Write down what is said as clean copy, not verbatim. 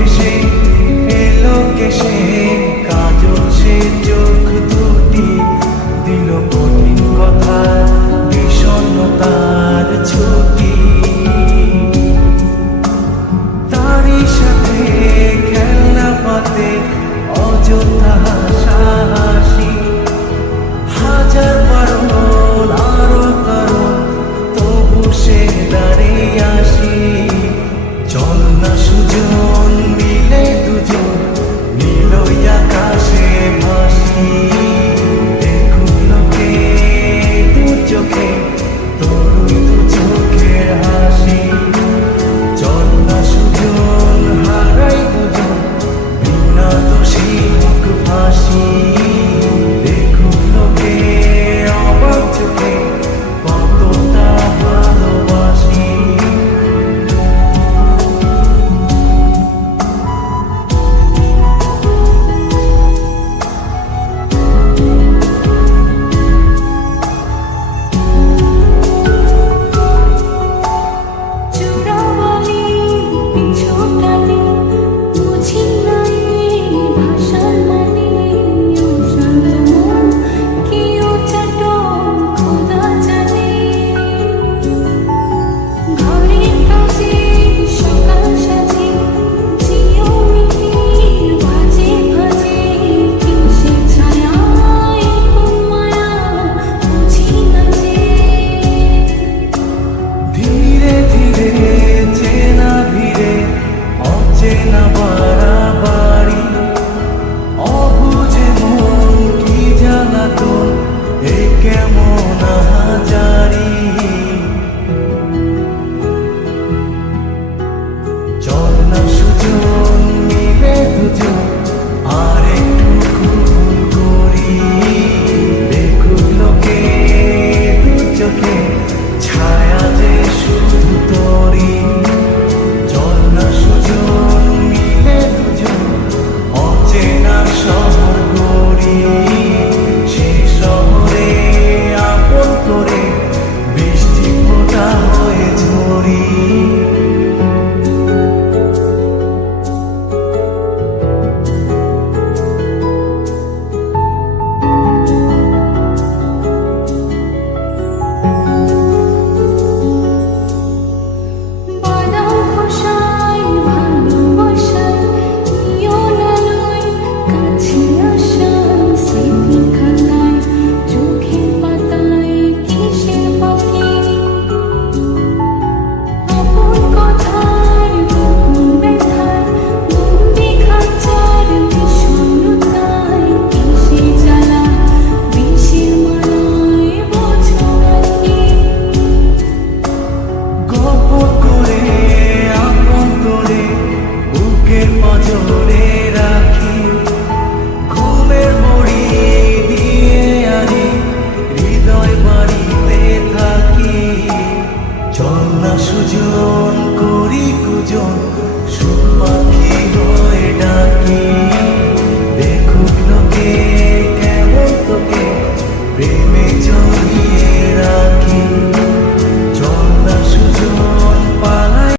ভেসে এলো কেসে কাজল সে চোখ দুটি দিল কঠিন কথা বিষণ্ণতার ছুটি তারই সাথে খেলনা পাতে অযথা হাসাহাসি হাজার বারণ আরো কারণ তবু সে দাঁড়িয়ে আসি চল না সুজন মিলে দুজন নীলই আকাশে ভাসি দেখুক লোকে দু চোখে তরুণ দু চোখের হাসি চল না সুজন হারাই দুজন বিনা দোষী মুখ ফাঁসি দেখুক লোকে অবাক চোখে কতটা ভালোবাসি চেনা ভিড়ে অচেনা বাড়াবাড়ি অবুঝে মন কি জ্বালাতন এ কেমন আহাজারি চল না সুজন মিলে দুজন আর একটু খুন করি দেখুক লোকে দু চোখে ছায়া যে শুধু তোরি চল না সুজন মিলে দুজন অচেনা শহর গড়ি সে শহরে আপন করে বৃষ্টি ফোঁটা হয়ে ঝরি বুকের পজরে